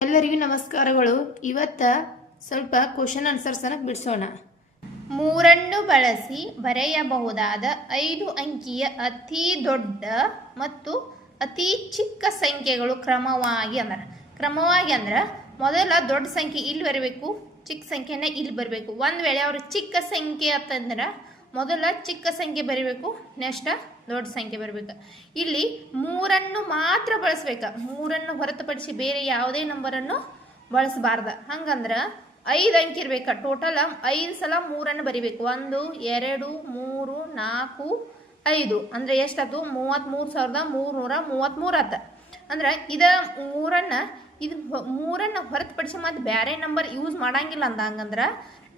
ಎಲ್ಲರಿಗೂ ನಮಸ್ಕಾರಗಳು. ಇವತ್ತ ಸ್ವಲ್ಪ ಕ್ವಶನ್ ಆನ್ಸರ್ಸನ್ನು ಬಿಡಿಸೋಣ. ಮೂರನ್ನು ಬಳಸಿ ಬರೆಯಬಹುದಾದ ಐದು ಅಂಕಿಯ ಅತಿ ದೊಡ್ಡ ಮತ್ತು ಅತಿ ಚಿಕ್ಕ ಸಂಖ್ಯೆಗಳು ಕ್ರಮವಾಗಿ ಅಂದ್ರೆ ಕ್ರಮವಾಗಿ ಅಂದ್ರೆ ಮೊದಲ ದೊಡ್ಡ ಸಂಖ್ಯೆ ಇಲ್ಲಿ ಬರಬೇಕು, ಚಿಕ್ಕ ಸಂಖ್ಯೆನ ಇಲ್ಲಿ ಬರಬೇಕು. ಒಂದು ವೇಳೆ ಅವ್ರ ಚಿಕ್ಕ ಸಂಖ್ಯೆ ಅಂತಂದ್ರೆ ಮೊದಲ ಚಿಕ್ಕ ಸಂಖ್ಯೆ ಬರಿಬೇಕು, ನೆಕ್ಸ್ಟ್ ದೊಡ್ಡ ಸಂಖ್ಯೆ ಬರಬೇಕು. ಇಲ್ಲಿ ಮೂರನ್ನು ಮಾತ್ರ ಬಳಸ್ಬೇಕು. ಮೂರನ್ನು ಹೊರತುಪಡಿಸಿ ಬೇರೆ ಯಾವುದೇ ನಂಬರನ್ನು ಬಳಸಬಾರ್ದ. ಹಂಗಂದ್ರೆ ಐದು ಅಂಕಿ ಇರ್ಬೇಕು. ಟೋಟಲ್ ಐದು ಸಲ ಮೂರನ್ನು ಬರಿಬೇಕು. ಒಂದು, ಎರಡು, ಮೂರು, ನಾಲ್ಕು, ಐದು. ಅಂದರೆ ಎಷ್ಟಾಯ್ತು ಮೂವತ್ತ್ಮೂರು ಸಾವಿರದ ಮೂರುನೂರ ಮೂವತ್ತ್ಮೂರು ಆತ ಅಂದ್ರೆ ಇದ ಮೂರನ್ನು, ಇದು ಮೂರನ್ನು ಹೊರತುಪಡಿಸಿ ಮತ್ತು ಬೇರೆ ನಂಬರ್ ಯೂಸ್ ಮಾಡಂಗಿಲ್ಲ ಅಂದ ಹಂಗಂದ್ರೆ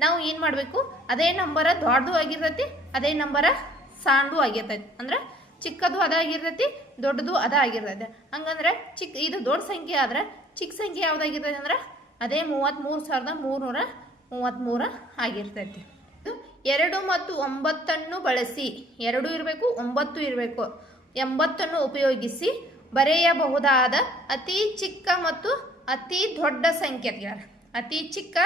ನಾವು ಏನು ಮಾಡಬೇಕು? ಅದೇ ನಂಬರ ದೊಡ್ಡದು ಆಗಿರ್ತೈತಿ, ಅದೇ ನಂಬರ ಸಣ್ಣದು ಆಗಿರ್ತೈತಿ. ಅಂದ್ರೆ ಚಿಕ್ಕದು ಅದಾಗಿರ್ತೈತಿ ದೊಡ್ಡದು ಅದ ಆಗಿರ್ತೈತಿ. ಹಂಗಂದ್ರೆ ಚಿಕ್ಕ ಇದು ದೊಡ್ಡ ಸಂಖ್ಯೆ ಆದ್ರೆ ಚಿಕ್ಕ ಸಂಖ್ಯೆ ಯಾವ್ದಾಗಿರ್ತೈತಿ ಅಂದ್ರೆ ಅದೇ ಮೂವತ್ತ್ಮೂರು ಸಾವಿರದ ಮೂರುನೂರ ಮೂವತ್ತ್ಮೂರ ಆಗಿರ್ತೈತಿ. ಇದು ಎರಡು ಮತ್ತು ಒಂಬತ್ತನ್ನು ಬಳಸಿ, ಎರಡು ಇರಬೇಕು, ಒಂಬತ್ತು ಇರಬೇಕು. ಎಂಬತ್ತನ್ನು ಉಪಯೋಗಿಸಿ ಬರೆಯಬಹುದಾದ ಅತಿ ಚಿಕ್ಕ ಮತ್ತು ಅತಿ ದೊಡ್ಡ ಸಂಖ್ಯೆ ಅತಿ ಚಿಕ್ಕ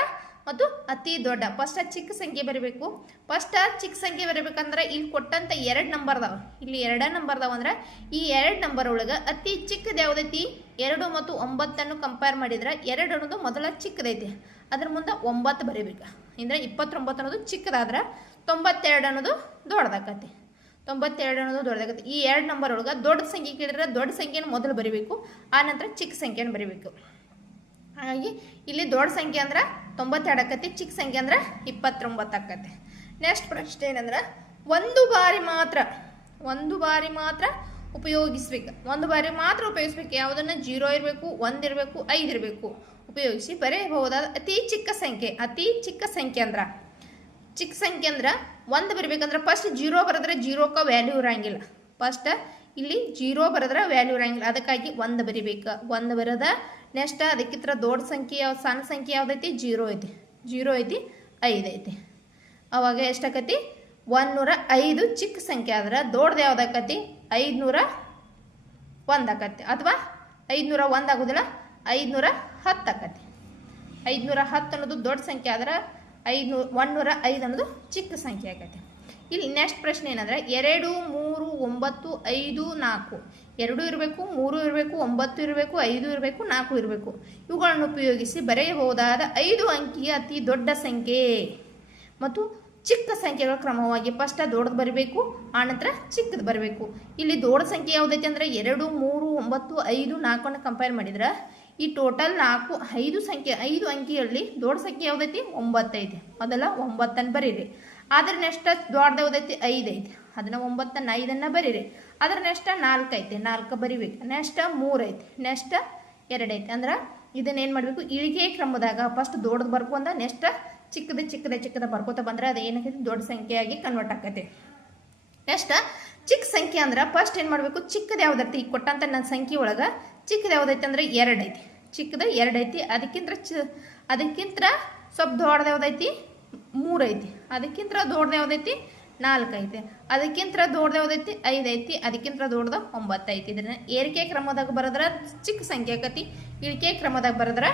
ಮತ್ತು ಅತಿ ದೊಡ್ಡ. ಫಸ್ಟ್ ಚಿಕ್ಕ ಸಂಖ್ಯೆ ಬರಬೇಕು. ಫಸ್ಟ್ ಚಿಕ್ಕ ಸಂಖ್ಯೆ ಬರಬೇಕಂದ್ರೆ ಇಲ್ಲಿ ಕೊಟ್ಟಂತ ಎರಡು ನಂಬರ್ ಅದಾವ. ಇಲ್ಲಿ ಎರಡ ನಂಬರ್ ಅದಾವ ಅಂದ್ರೆ ಈ ಎರಡು ನಂಬರ್ ಒಳಗೆ ಅತಿ ಚಿಕ್ಕದು ಯಾವ್ದೈತಿ? ಎರಡು ಮತ್ತು ಒಂಬತ್ತನ್ನು ಕಂಪೇರ್ ಮಾಡಿದ್ರೆ ಎರಡು ಅನ್ನೋದು ಮೊದಲ ಚಿಕ್ಕದೈತಿ. ಅದ್ರ ಮುಂದೆ ಒಂಬತ್ತು ಬರೀಬೇಕು. ಅಂದ್ರೆ ಇಪ್ಪತ್ತೊಂಬತ್ತು ಅನ್ನೋದು ಚಿಕ್ಕದಾದ್ರೆ ತೊಂಬತ್ತೆರಡು ಅನ್ನೋದು ದೊಡ್ಡದಾಕತಿ. ತೊಂಬತ್ತೆರಡು ಅನ್ನೋದು ದೊಡ್ಡದಾಗತ್ತೆ ಈ ಎರಡು ನಂಬರ್ ಒಳಗೆ ದೊಡ್ಡ ಸಂಖ್ಯೆ ಕೇಳಿದ್ರೆ ದೊಡ್ಡ ಸಂಖ್ಯೆನ ಮೊದಲು ಬರೀಬೇಕು. ಆ ನಂತರ ಚಿಕ್ಕ ಸಂಖ್ಯೆನ ಬರೀಬೇಕು. ಹಾಗಾಗಿ ಇಲ್ಲಿ ದೊಡ್ಡ ಸಂಖ್ಯೆ ಅಂದ್ರೆ ತೊಂಬತ್ತೆರಡು ಆಕತಿ, ಚಿಕ್ಕ ಸಂಖ್ಯೆ ಅಂದ್ರೆ ಇಪ್ಪತ್ತೊಂಬತ್ತು ಆಕತಿ. ನೆಕ್ಸ್ಟ್ ಪ್ರಶ್ನೆ ಏನಂದ್ರೆ, ಒಂದು ಬಾರಿ ಮಾತ್ರ, ಒಂದು ಬಾರಿ ಮಾತ್ರ ಉಪಯೋಗಿಸ್ಬೇಕು. ಒಂದು ಬಾರಿ ಮಾತ್ರ ಉಪಯೋಗಿಸ್ಬೇಕು, ಯಾವುದನ್ನ? ಜೀರೋ ಇರಬೇಕು, ಒಂದು ಇರಬೇಕು, ಐದು ಇರಬೇಕು. ಉಪಯೋಗಿಸಿ ಬರೆಯಬಹುದಾದ ಅತಿ ಚಿಕ್ಕ ಸಂಖ್ಯೆ, ಅತಿ ಚಿಕ್ಕ ಸಂಖ್ಯೆ ಅಂದ್ರೆ, ಚಿಕ್ಕ ಸಂಖ್ಯೆ ಅಂದ್ರೆ ಒಂದು ಬರಬೇಕಂದ್ರೆ ಫಸ್ಟ್ ಜೀರೋ ಬರೆದ್ರೆ ಜೀರೋಕ್ಕೆ ವ್ಯಾಲ್ಯೂ ಇರೋಂಗಿಲ್ಲ. ಫಸ್ಟ್ ಇಲ್ಲಿ ಜೀರೋ ಬರೆದ್ರೆ ವ್ಯಾಲ್ಯೂ ಇರಂಗಿಲ್ಲ ಅದಕ್ಕಾಗಿ ಒಂದು ಬರಿಬೇಕು. ಒಂದು ಬರದ ನೆಕ್ಸ್ಟ್ ಅದಕ್ಕಿತ್ರ ದೊಡ್ಡ ಸಂಖ್ಯೆ ಯಾವ ಸಣ್ಣ ಸಂಖ್ಯೆ ಯಾವ್ದೈತಿ? ಜೀರೋ ಐತಿ. ಜೀರೋ ಐತಿ, ಐದು ಐತಿ. ಅವಾಗ ಎಷ್ಟಾಕತಿ? ಒಂದೂರ ಐದು ಚಿಕ್ಕ ಸಂಖ್ಯೆ ಆದ್ರೆ ದೊಡ್ಡದು ಯಾವ್ದಾಕತಿ ಐದುನೂರ ಒಂದು ಆಕತಿ. ಅಥವಾ ಐದುನೂರ ಒಂದು ಆಗೋದಿಲ್ಲ, ಐದುನೂರ ಹತ್ತು ಆಕತಿ. ಐದುನೂರ ಹತ್ತು ಅನ್ನೋದು ದೊಡ್ಡ ಸಂಖ್ಯೆ ಆದ್ರೆ ಐದುನೂರ ಒಂದೂರ ಐದು ಅನ್ನೋದು ಚಿಕ್ಕ ಸಂಖ್ಯೆ ಆಗೈತೆ ಇಲ್ಲಿ ನೆಕ್ಸ್ಟ್ ಪ್ರಶ್ನೆ ಏನಂದ್ರೆ ಎರಡು, ಮೂರು, ಒಂಬತ್ತು, ಐದು, ನಾಲ್ಕು. ಎರಡು ಇರಬೇಕು, ಮೂರು ಇರಬೇಕು, ಒಂಬತ್ತು ಇರಬೇಕು, ಐದು ಇರಬೇಕು, ನಾಲ್ಕು ಇರಬೇಕು. ಇವುಗಳನ್ನು ಉಪಯೋಗಿಸಿ ಬರೆಯಬಹುದಾದ ಐದು ಅಂಕಿಯ ಅತಿ ದೊಡ್ಡ ಸಂಖ್ಯೆ. ಮತ್ತು ಚಿಕ್ಕ ಸಂಖ್ಯೆಗಳ ಕ್ರಮವಾಗಿ ಫಸ್ಟ್ ದೊಡ್ಡದು ಬರಬೇಕು ಆನಂತರ ಚಿಕ್ಕದು ಬರಬೇಕು. ಇಲ್ಲಿ ದೊಡ್ಡ ಸಂಖ್ಯೆ ಯಾವುದೈತೆ ಅಂದರೆ ಎರಡು, ಮೂರು, ಒಂಬತ್ತು, ಐದು ನಾಲ್ಕನ್ನು ಕಂಪೇರ್ ಮಾಡಿದ್ರೆ ಈ ಟೋಟಲ್ ನಾಲ್ಕು, ಐದು ಸಂಖ್ಯೆ, ಐದು ಅಂಕಿಯಲ್ಲಿ ದೊಡ್ಡ ಸಂಖ್ಯೆ ಯಾವುದೈತಿ? ಒಂಬತ್ತೈತಿ. ಮೊದಲ ಒಂಬತ್ತನ್ನು ಬರೀರಿ. ಅದ್ರ ನೆಕ್ಸ್ಟ್ ದೊಡ್ಡದ ಓದೈತಿ ಐದು ಐತಿ. ಅದನ್ನ ಒಂಬತ್ತನ್ನು ಐದನ್ನು ಬರೀರಿ. ಅದ್ರ ನೆಕ್ಸ್ಟ್ ನಾಲ್ಕು ಐತಿ. ನಾಲ್ಕು ಬರಿಬೇಕು. ನೆಕ್ಸ್ಟ್ ಮೂರು ಐತಿ. ನೆಕ್ಸ್ಟ್ ಎರಡೈತಿ ಅಂದ್ರೆ ಇದನ್ನೇನು ಮಾಡಬೇಕು? ಇಳಿಗೆ ಕ್ರಮದಾಗ ಫಸ್ಟ್ ದೊಡ್ಡದು ಬರ್ಕೊಂಡ ನೆಕ್ಸ್ಟ್ ಚಿಕ್ಕದ ಚಿಕ್ಕದ ಚಿಕ್ಕದ ಬರ್ಕೋತ ಬಂದ್ರೆ ಅದು ಏನಾಗೈತಿ ದೊಡ್ಡ ಸಂಖ್ಯೆಯಾಗಿ ಕನ್ವರ್ಟ್ ಆಕೈತಿ. ನೆಕ್ಸ್ಟ್ ಚಿಕ್ಕ ಸಂಖ್ಯೆ ಅಂದ್ರೆ ಫಸ್ಟ್ ಏನು ಮಾಡಬೇಕು? ಚಿಕ್ಕದು ಯಾವ್ದೈತಿ? ಈಗ ಕೊಟ್ಟಂತ ನನ್ನ ಸಂಖ್ಯೆ ಒಳಗೆ ಚಿಕ್ಕದು ಯಾವ್ದೈತಿ ಅಂದ್ರೆ ಎರಡು ಐತಿ. ಚಿಕ್ಕದು ಎರಡು ಐತಿ. ಅದಕ್ಕಿಂತ ಚ ಅದಕ್ಕಿಂತ ಸ್ವಲ್ಪ ದೊಡ್ಡದು ಯಾವ್ದೈತಿ? ಮೂರು ಐತಿ ಅದಕ್ಕಿಂತ ದೊಡ್ಡದು ಯಾವ್ದೈತಿ? ನಾಲ್ಕು ಐತಿ ಅದಕ್ಕಿಂತ ದೊಡ್ಡದು ಯಾವ್ದೈತಿ? ಐದು ಐತಿ ಅದಕ್ಕಿಂತ ದೊಡ್ಡದು ಒಂಬತ್ತು ಐತಿ ಇದನ್ನ ಏರಿಕೆ ಕ್ರಮದಾಗ ಬರೋದ್ರ ಚಿಕ್ಕ ಸಂಖ್ಯೆ ಆಕತಿ. ಇಳಿಕೆ ಕ್ರಮದಾಗ ಬರೋದ್ರ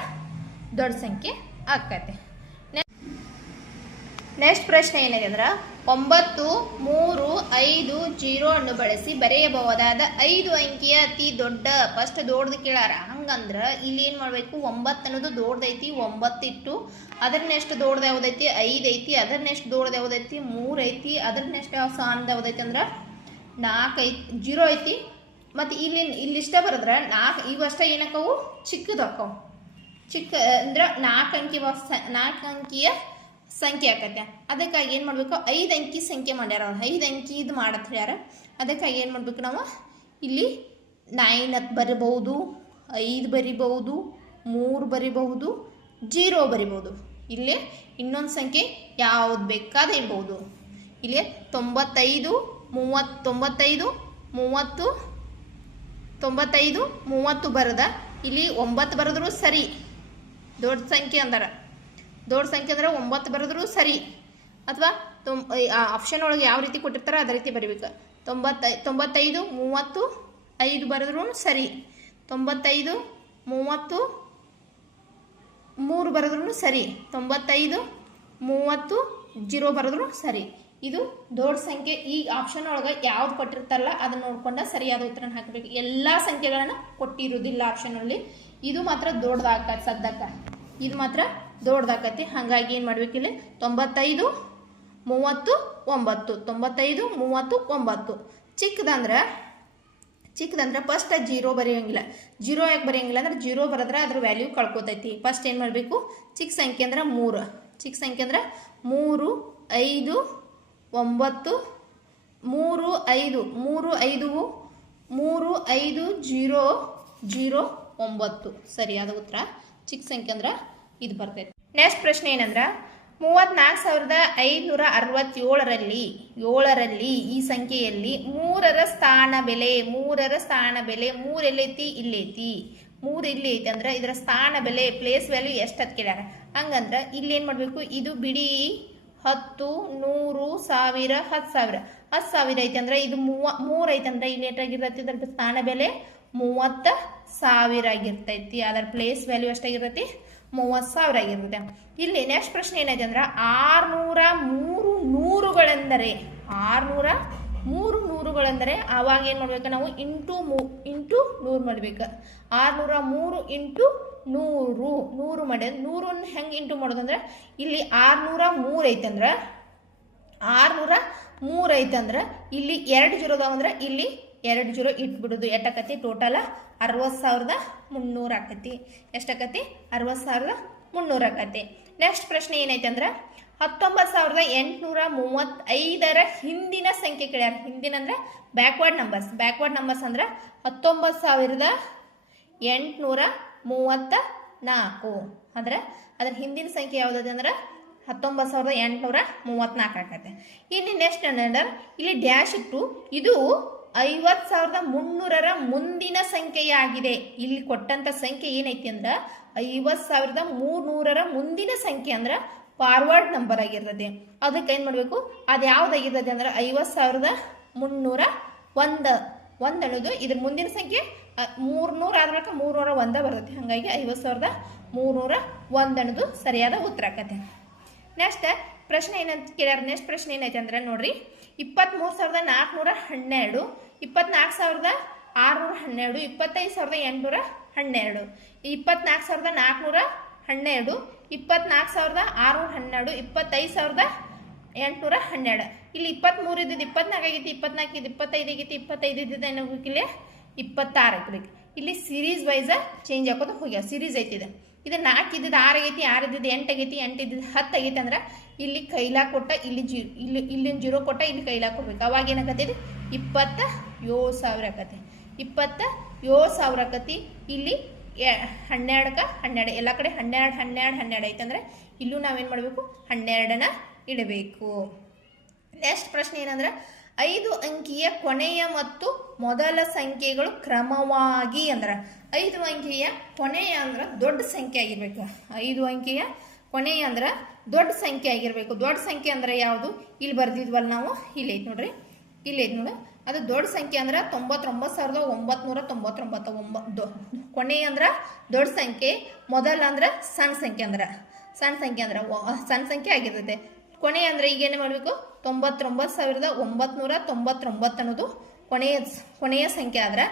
ದೊಡ್ಡ ಸಂಖ್ಯೆ ಆಕತಿ. ನೆಕ್ಸ್ಟ್ ಪ್ರಶ್ನೆ ಏನಿದೆ ಅಂದ್ರೆ, ಒಂಬತ್ತು, ಮೂರು, ಐದು, ಜೀರೋ ಅನ್ನು ಬಳಸಿ ಬರೆಯಬಹುದಾದ ಐದು ಅಂಕಿಯ ಅತಿ ದೊಡ್ಡ ಫಸ್ಟ್ ದೊಡ್ಡದು ಕೇಳಾರ. ಹಂಗಂದ್ರೆ ಇಲ್ಲಿ ಏನು ಮಾಡಬೇಕು? ಒಂಬತ್ತು ಅನ್ನೋದು ದೊಡ್ಡದೈತಿ ಒಂಬತ್ತಿಟ್ಟು ಅದ್ರ ನೆಕ್ಸ್ಟ್ ದೊಡ್ಡದು ಯಾವುದೈತಿ? ಐದು ಐತಿ. ಅದ್ರ ನೆಕ್ಸ್ಟ್ ದೊಡ್ಡದು ಯಾವುದೈತಿ? ಮೂರು ಐತಿ. ಅದ್ರ ನೆಕ್ಸ್ಟ್ ಯಾವ ಸಣ್ಣದು ಯಾವುದೈತಿ ಅಂದ್ರೆ, ನಾಲ್ಕು ಐತಿ ಜೀರೋ ಐತಿ. ಮತ್ತು ಇಲ್ಲಿ ಇಲ್ಲಿಷ್ಟೇ ಬರೆದ್ರೆ, ನಾಲ್ಕು ಇವಷ್ಟೇ ಏನಕ್ಕವು? ಚಿಕ್ಕದಕ್ಕವು ಚಿಕ್ಕ, ಅಂದ್ರೆ ನಾಲ್ಕು ಅಂಕಿ ನಾಲ್ಕು ಅಂಕಿಯ ಸಂಖ್ಯೆ ಆಕತ್ತೆ. ಅದಕ್ಕಾಗಿ ಏನು ಮಾಡಬೇಕು? ಐದು ಅಂಕಿ ಸಂಖ್ಯೆ ಮಾಡ್ಯಾರ ಅವ್ರು. ಐದು ಅಂಕಿ ಇದು ಮಾಡತ್ ಹೇಳ್ಯಾರ. ಅದಕ್ಕಾಗಿ ಏನು ಮಾಡಬೇಕು ನಾವು? ಇಲ್ಲಿ ನೈನ್ ಹತ್ತು ಬರಿಬಹುದು, ಐದು ಬರಿಬಹುದು, ಮೂರು ಬರಿಬಹುದು, ಜೀರೋ ಬರಿಬಹುದು. ಇಲ್ಲಿ ಇನ್ನೊಂದು ಸಂಖ್ಯೆ ಯಾವ್ದು ಬೇಕಾದ ಇರ್ಬೋದು ಇಲ್ಲಿ ತೊಂಬತ್ತೈದು ಮೂವತ್ತು ತೊಂಬತ್ತೈದು ಮೂವತ್ತು ತೊಂಬತ್ತೈದು, ಮೂವತ್ತು ಬರದ. ಇಲ್ಲಿ ಒಂಬತ್ತು ಬರೆದ್ರು ಸರಿ. ದೊಡ್ಡ ಸಂಖ್ಯೆ ಅಂದಾರ. ದೊಡ್ಡ ಸಂಖ್ಯೆ ಅಂದರೆ ಒಂಬತ್ತು ಬರೆದ್ರು ಸರಿ. ಅಥವಾ ತೊಂ ಆಪ್ಷನ್ ಒಳಗೆ ಯಾವ ರೀತಿ ಕೊಟ್ಟಿರ್ತಾರೋ ಅದೇ ರೀತಿ ಬರೀಬೇಕು. ತೊಂಬತ್ತೈ, ತೊಂಬತ್ತೈದು, ಮೂವತ್ತು, ಐದು ಬರೆದ್ರೂ ಸರಿ. ತೊಂಬತ್ತೈದು, ಮೂವತ್ತು, ಮೂರು ಬರೆದ್ರೂ ಸರಿ. ತೊಂಬತ್ತೈದು, ಮೂವತ್ತು, ಜೀರೋ ಬರೆದ್ರೂ ಸರಿ. ಇದು ದೊಡ್ಡ ಸಂಖ್ಯೆ. ಈ ಆಪ್ಷನ್ ಒಳಗೆ ಯಾವ್ದು ಕೊಟ್ಟಿರ್ತಾರಲ್ಲ ಅದನ್ನ ನೋಡ್ಕೊಂಡ ಸರಿಯಾದ ಉತ್ತರನ ಹಾಕಬೇಕು. ಎಲ್ಲ ಸಂಖ್ಯೆಗಳನ್ನು ಕೊಟ್ಟಿರೋದಿಲ್ಲ ಆಪ್ಷನಲ್ಲಿ ಇದು ಮಾತ್ರ ದೊಡ್ಡದಾಗ ಸದ್ದಕ್ಕೆ. ಇದು ಮಾತ್ರ ದೊಡ್ಡದಾಕತಿ. ಹಾಗಾಗಿ ಏನು ಮಾಡಬೇಕಿಲ್ಲಿ ತೊಂಬತ್ತೈದು, ಮೂವತ್ತು, ಒಂಬತ್ತು. ತೊಂಬತ್ತೈದು, ಮೂವತ್ತು, ಒಂಬತ್ತು. ಚಿಕ್ಕದಂದ್ರೆ ಚಿಕ್ಕದಂದ್ರೆ ಫಸ್ಟ್ ಜೀರೋ ಬರೆಯೋಂಗಿಲ್ಲ. ಜೀರೋ ಯಾಕೆ ಬರೆಯೋಂಗಿಲ್ಲ ಅಂದ್ರೆ ಜೀರೋ ಬರೆದ್ರೆ ಅದ್ರ ವ್ಯಾಲ್ಯೂ ಕಳ್ಕೊತೈತಿ. ಫಸ್ಟ್ ಏನು ಮಾಡಬೇಕು? ಚಿಕ್ಕ ಸಂಖ್ಯೆ ಅಂದ್ರೆ ಮೂರು. ಚಿಕ್ಕ ಸಂಖ್ಯೆ ಅಂದ್ರೆ ಮೂರು, ಐದು, ಒಂಬತ್ತು, ಮೂರು, ಐದು. ಮೂರು ಐದು ಮೂರು, ಐದು, ಜೀರೋ ಜೀರೋ, ಒಂಬತ್ತು. ಸರಿಯಾದ ಉತ್ತರ? ಚಿಕ್ಕ ಸಂಖ್ಯೆ ಅಂದ್ರೆ ಇದು ಬರ್ತೈತಿ. ನೆಕ್ಸ್ಟ್ ಪ್ರಶ್ನೆ ಏನಂದ್ರ ಮೂವತ್ನಾಲ್ಕು ಸಾವಿರದ ಐನೂರ ಅರವತ್ತೇಳರಲ್ಲಿ, ಏಳರಲ್ಲಿ ಈ ಸಂಖ್ಯೆಯಲ್ಲಿ ಮೂರರ ಸ್ಥಾನ ಬೆಲೆ, ಮೂರರ ಸ್ಥಾನ ಬೆಲೆ ಮೂರ್ ಎಲ್ಲೈತಿ, ಇಲ್ಲೈತಿ. ಮೂರು ಇಲ್ಲಿ ಐತಿ ಅಂದ್ರೆ ಇದರ ಸ್ಥಾನ ಬೆಲೆ ಪ್ಲೇಸ್ ವ್ಯಾಲ್ಯೂ ಎಷ್ಟು ಹತ್ತು ಕೇಳ್ಯಾರ. ಹಂಗಂದ್ರೆ ಇಲ್ಲಿ ಏನು ಮಾಡಬೇಕು, ಇದು ಬಿಡಿ ಹತ್ತು, ನೂರು, ಸಾವಿರ, ಹತ್ತು ಸಾವಿರ. ಹತ್ತು ಸಾವಿರ ಐತಿ ಅಂದ್ರೆ ಇದು ಮೂವ, ಮೂರು ಐತಿ ಅಂದ್ರೆ ಇಲ್ಲಿ ಎಷ್ಟಾಗಿರ್ತೈತಿ ಇದ್ರ ಸ್ಥಾನ ಬೆಲೆ ಮೂವತ್ತ ಸಾವಿರ ಆಗಿರ್ತೈತಿ. ಅದರ ಪ್ಲೇಸ್ ವ್ಯಾಲ್ಯೂ ಎಷ್ಟಾಗಿರ್ತೈತಿ? ಮೂವತ್ತು ಸಾವಿರ ಆಗಿರುತ್ತೆ ಇಲ್ಲಿ ನೆಕ್ಸ್ಟ್ ಪ್ರಶ್ನೆ ಏನಿದೆ ಅಂದ್ರೆ ಆರುನೂರ ಮೂರು ನೂರುಗಳೆಂದರೆ, ಆರುನೂರ ಮೂರು ನೂರುಗಳೆಂದರೆ ಆವಾಗ ಏನು ಮಾಡಬೇಕು ನಾವು? ಇಂಟು ಮೂ, ಇಂಟು ನೂರು ಮಾಡಬೇಕು. ಆರುನೂರ ಮೂರು ಇಂಟು ನೂರು ನೂರು ಮಾಡಿ, ನೂರನ್ನು ಹೆಂಗೆ ಇಂಟು ಮಾಡೋದಂದ್ರೆ ಇಲ್ಲಿ ಆರುನೂರ ಮೂರು ಐತಂದ್ರೆ ಆರುನೂರ ಮೂರು ಐತಂದ್ರೆ ಇಲ್ಲಿ ಎರಡು ಜೀರೋದಾವಂದ್ರೆ ಇಲ್ಲಿ ಎರಡು ಜೀರೋ ಇಟ್ಬಿಡೋದು. ಎಷ್ಟಾಕತಿ ಟೋಟಲ ಅರವತ್ತು ಸಾವಿರದ ಮುನ್ನೂರು ಆಕತಿ ಎಷ್ಟಾಕತಿ ಅರವತ್ತು ಸಾವಿರದ ಮುನ್ನೂರು ಆಕತಿ ನೆಕ್ಸ್ಟ್ ಪ್ರಶ್ನೆ ಏನೈತೆ ಅಂದ್ರೆ, ಹತ್ತೊಂಬತ್ತು ಸಾವಿರದ ಎಂಟುನೂರ ಮೂವತ್ತೈದರ ಹಿಂದಿನ ಸಂಖ್ಯೆ ಕೇಳ್ಯಾರ ಹಿಂದಿನ ಅಂದ್ರೆ ಬ್ಯಾಕ್ವರ್ಡ್ ನಂಬರ್ಸ್ ಬ್ಯಾಕ್ವರ್ಡ್ ನಂಬರ್ಸ್ ಅಂದ್ರೆ ಹತ್ತೊಂಬತ್ತು ಸಾವಿರದ ಎಂಟುನೂರ ಮೂವತ್ತ ನಾಲ್ಕು ಅಂದ್ರೆ ಅದ್ರ ಹಿಂದಿನ ಸಂಖ್ಯೆ ಯಾವುದದೆ ಅಂದ್ರೆ ಹತ್ತೊಂಬತ್ತು ಸಾವಿರದ ಎಂಟುನೂರ ಮೂವತ್ತ್ನಾಲ್ಕು ಆಗತ್ತೆ ಇಲ್ಲಿ ನೆಕ್ಸ್ಟ್ ಅಂದ್ರೆ ಇಲ್ಲಿ ಡ್ಯಾಶ್ ಇಟ್ಟು ಇದು ಐವತ್ತು ಸಾವಿರದ ಮುನ್ನೂರರ ಮುಂದಿನ ಸಂಖ್ಯೆಯಾಗಿದೆ. ಇಲ್ಲಿ ಕೊಟ್ಟಂತ ಸಂಖ್ಯೆ ಏನೈತಿ ಅಂದ್ರೆ, ಐವತ್ತು ಸಾವಿರದ ಮೂರ್ನೂರರ ಮುಂದಿನ ಸಂಖ್ಯೆ ಅಂದ್ರೆ ಫಾರ್ವರ್ಡ್ ನಂಬರ್ ಆಗಿರ್ತದೆ ಅದಕ್ಕೆ ಏನು ಮಾಡಬೇಕು? ಅದು ಯಾವ್ದಾಗಿರ್ತದೆ ಅಂದ್ರ, ಐವತ್ತು ಸಾವಿರದ ಮುನ್ನೂರ ಒಂದು. ಅನ್ನೋದು ಇದ್ರ ಮುಂದಿನ ಸಂಖ್ಯೆ ಮೂರ್ನೂರ ಆದ ಬಳಿಕ ಮೂರ್ನೂರ ಒಂದ ಬರ್ತೈತಿ. ಹಾಗಾಗಿ ಐವತ್ತು ಸಾವಿರದ ಮೂರ್ನೂರ ಒಂದು ಅನ್ನೋದು ಸರಿಯಾದ ಉತ್ತರ ಆಕತೆ. ನೆಕ್ಸ್ಟ್ ಪ್ರಶ್ನೆ ಏನಂತ ಕೇಳ್ಯಾರ? ನೆಕ್ಸ್ಟ್ ಪ್ರಶ್ನೆ ಏನೈತೆ ಅಂದ್ರೆ ನೋಡ್ರಿ ಇಪ್ಪತ್ತ್ಮೂರು ಸಾವಿರದ ನಾಲ್ಕುನೂರ ಹನ್ನೆರಡು. ಇಪ್ಪತ್ನಾಲ್ಕು ಸಾವಿರದ ಆರುನೂರ ಹನ್ನೆರಡು, ಇಪ್ಪತ್ತೈದು ಸಾವಿರದ ಎಂಟುನೂರ ಹನ್ನೆರಡು, ಇಪ್ಪತ್ನಾಲ್ಕು ಸಾವಿರದ ನಾಲ್ಕುನೂರ ಹನ್ನೆರಡು, ಇಪ್ಪತ್ನಾಲ್ಕು ಸಾವಿರದ ಆರುನೂರ ಹನ್ನೆರಡು, ಇಪ್ಪತ್ತೈದು ಸಾವಿರದ ಎಂಟುನೂರ ಹನ್ನೆರಡು. ಇಲ್ಲಿ ಇಪ್ಪತ್ತ್ಮೂರು ಇದ್ದಿದ್ದು ಇಪ್ಪತ್ನಾಲ್ಕು ಆಗಿತ್ತು, ಇಪ್ಪತ್ನಾಲ್ಕು ಇದ್ದು ಇಪ್ಪತ್ತೈದು ಆಗಿತ್ತು, ಇಪ್ಪತ್ತೈದು ಇದ್ದಿದ್ದು ಏನಾಗಬೇಕಿಲ್ಲ ಇಪ್ಪತ್ತಾರು ಆಗಬೇಕು. ಇಲ್ಲಿ ಸೀರೀಸ್ ವೈಸ ಚೇಂಜ್ ಹಾಕೋದು ಹೋಗ್ಯಾವ ಸೀರೀಸ್ ಐತಿದೆ. ಇದು ನಾಲ್ಕು ಇದ್ದಿದ್ದು ಆರು ಆಗೈತಿ, ಆರು ಇದ್ದಿದ್ದು ಎಂಟು ಆಗೈತಿ, ಎಂಟು ಇದ್ದಿದ್ದು ಹತ್ತು ಆಗೈತೆ ಅಂದ್ರೆ ಇಲ್ಲಿ ಕೈಲಾ ಕೊಟ್ಟ, ಇಲ್ಲಿ ಜೀ, ಇಲ್ಲಿ, ಇಲ್ಲಿನ ಜೀರೋ ಕೊಟ್ಟ ಇಲ್ಲಿ ಕೈಲಾ ಕೊಡ್ಬೇಕು. ಅವಾಗ ಏನಾಗತ್ತೆ ಇಪ್ಪತ್ತ ಏಳು ಸಾವಿರ ಕತೆ. ಇಪ್ಪತ್ತ ಏಳು ಸಾವಿರ ಆಕತಿ ಇಲ್ಲಿ ಹನ್ನೆರಡಕ್ಕೆ ಹನ್ನೆರಡು, ಎಲ್ಲ ಕಡೆ ಹನ್ನೆರಡು ಹನ್ನೆರಡು ಹನ್ನೆರಡು ಐತಂದ್ರೆ ಇಲ್ಲೂ ನಾವೇನು ಮಾಡಬೇಕು? ಹನ್ನೆರಡನ್ನ ಇಡಬೇಕು. ನೆಕ್ಸ್ಟ್ ಪ್ರಶ್ನೆ ಏನಂದ್ರೆ, ಐದು ಅಂಕಿಯ ಕೊನೆಯ ಮತ್ತು ಮೊದಲ ಸಂಖ್ಯೆಗಳು ಕ್ರಮವಾಗಿ ಅಂದ್ರೆ, ಐದು ಅಂಕಿಯ ಕೊನೆಯ ಅಂದ್ರೆ ದೊಡ್ಡ ಸಂಖ್ಯೆ ಆಗಿರ್ಬೇಕು. ಐದು ಅಂಕಿಯ ಕೊನೆಯ ಅಂದ್ರೆ ದೊಡ್ಡ ಸಂಖ್ಯೆ ಆಗಿರ್ಬೇಕು. ದೊಡ್ಡ ಸಂಖ್ಯೆ ಅಂದ್ರೆ ಯಾವುದು? ಇಲ್ಲಿ ಬರ್ದಿದ್ವಲ್ಲ ನಾವು, ಇಲ್ಲಿ ಐತೆ ನೋಡ್ರಿ. ಇಲ್ಲಿ ನೋಡು. ಅದು ದೊಡ್ಡ ಸಂಖ್ಯೆ ಅಂದ್ರೆ ತೊಂಬತ್ತೊಂಬತ್ತು ಸಾವಿರದ ಒಂಬತ್ನೂರ ತೊಂಬತ್ತೊಂಬತ್ತು ಒಂಬತ್ತು ಕೊನೆ ಅಂದ್ರೆ ದೊಡ್ಡ ಸಂಖ್ಯೆ, ಮೊದಲ ಅಂದ್ರೆ ಸಣ್ಣ ಸಂಖ್ಯೆ ಅಂದ್ರೆ. ಸಣ್ಣ ಸಂಖ್ಯೆ ಅಂದ್ರೆ ಸಣ್ಣ ಸಂಖ್ಯೆ ಆಗಿರ್ತೈತೆ. ಕೊನೆ ಅಂದ್ರೆ ಈಗ ಏನು ಮಾಡಬೇಕು? ತೊಂಬತ್ತೊಂಬತ್ತು ಸಾವಿರದ ಒಂಬತ್ನೂರ ತೊಂಬತ್ತೊಂಬತ್ತು ಅನ್ನೋದು ಕೊನೆಯ ಕೊನೆಯ ಸಂಖ್ಯೆ ಆದ್ರೆ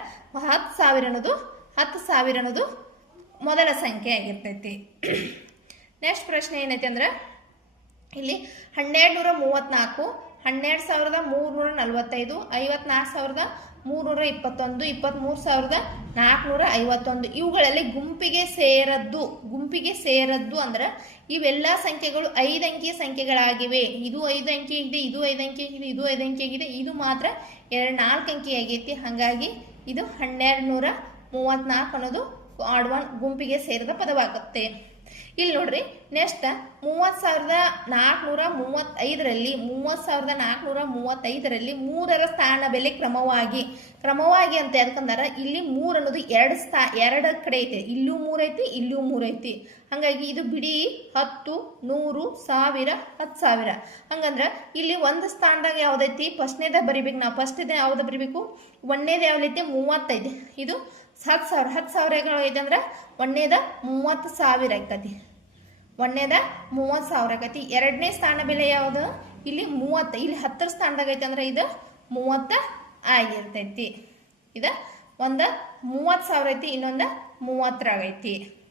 ಹತ್ತು ಸಾವಿರ ಅನ್ನೋದು, ಹತ್ತು ಸಾವಿರ ಅನ್ನೋದು ಮೊದಲ ಸಂಖ್ಯೆ ಆಗಿರ್ತೈತಿ. ನೆಕ್ಸ್ಟ್ ಪ್ರಶ್ನೆ ಏನೈತೆ ಅಂದ್ರೆ, ಇಲ್ಲಿ ಹನ್ನೆರಡು ನೂರ ಮೂವತ್ತ್ನಾಲ್ಕು ಹನ್ನೆರಡು ಸಾವಿರದ ಮೂರುನೂರ ನಲವತ್ತೈದು, ಐವತ್ನಾಲ್ಕು ಸಾವಿರದ ಮೂರುನೂರ ಇಪ್ಪತ್ತೊಂದು ಇಪ್ಪತ್ತ್ಮೂರು ಸಾವಿರದ ನಾಲ್ಕುನೂರ ಐವತ್ತೊಂದು ಇವುಗಳಲ್ಲಿ ಗುಂಪಿಗೆ ಸೇರದ್ದು ಗುಂಪಿಗೆ ಸೇರದ್ದು ಅಂದ್ರೆ ಇವೆಲ್ಲ ಸಂಖ್ಯೆಗಳು ಐದು ಅಂಕಿಯ ಸಂಖ್ಯೆಗಳಾಗಿವೆ. ಇದು ಐದು ಅಂಕಿ ಇದೆ, ಇದು ಐದು ಅಂಕಿ ಆಗಿದೆ ಇದು ಐದು ಅಂಕಿ ಆಗಿದೆ ಇದು ಮಾತ್ರ ಎರಡು ನಾಲ್ಕು ಅಂಕಿ ಆಗೈತಿ. ಹಾಗಾಗಿ ಇದು ಹನ್ನೆರಡು ನೂರ ಮೂವತ್ತ್ನಾಲ್ಕು ಅನ್ನೋದು ಆಡ್ವಾನ್ ಗುಂಪಿಗೆ ಸೇರಿದ ಪದವಾಗುತ್ತೆ. ಇಲ್ಲಿ ನೋಡ್ರಿ ನೆಕ್ಸ್ಟ್ ಮೂವತ್ತು ಸಾವಿರದ ನಾಲ್ಕುನೂರ ಮೂವತ್ತೈದರಲ್ಲಿ, ಮೂವತ್ತು ಸಾವಿರದ ನಾಲ್ಕುನೂರ ಮೂವತ್ತೈದರಲ್ಲಿ ಮೂರರ ಸ್ಥಾನ ಬೆಲೆ ಕ್ರಮವಾಗಿ. ಕ್ರಮವಾಗಿ ಅಂತ ಯಾಕಂದ್ರೆ ಇಲ್ಲಿ ಮೂರು ಅನ್ನೋದು ಎರಡು ಸ್ಥಾ, ಎರಡು ಕಡೆ ಐತೆ. ಇಲ್ಲೂ ಮೂರೈತಿ ಇಲ್ಲೂ ಮೂರು ಐತಿ. ಹಾಗಾಗಿ ಇದು ಬಿಡಿ ಹತ್ತು, ನೂರು, ಸಾವಿರ, ಹತ್ತು ಸಾವಿರ. ಹಂಗಂದ್ರೆ ಇಲ್ಲಿ ಒಂದು ಸ್ಥಾನದಾಗ ಯಾವ್ದೈತಿ ಫಸ್ಟ್ನೇದ ಬರಿಬೇಕು ನಾವು. ಫಸ್ಟ್ದ ಯಾವ್ದು ಬರಿಬೇಕು? ಒಂದನೇದು ಯಾವ್ದೈತಿ ಮೂವತ್ತೈದು. ಇದು ಹತ್ತು ಸಾವಿರ ಹತ್ತು ಸಾವಿರ ಐತೆ ಅಂದ್ರೆ ಒಂದನೇದ ಮೂವತ್ತು ಸಾವಿರ ಆಗ್ತತಿ ಒಂದನೇದ ಮೂವತ್ತು ಸಾವಿರ ಆಗತಿ ಎರಡನೇ ಸ್ಥಾನ ಬೆಲೆ ಯಾವುದು? ಇಲ್ಲಿ ಮೂವತ್ತು, ಇಲ್ಲಿ ಹತ್ತರ ಸ್ಥಾನದಾಗ ಐತೆ ಅಂದ್ರೆ ಇದು ಮೂವತ್ತ ಆಗಿರ್ತೈತಿ. ಇದು ಒಂದು ಮೂವತ್ತು ಸಾವಿರ ಐತಿ, ಇನ್ನೊಂದು ಮೂವತ್ತರಾಗ ಐತಿ.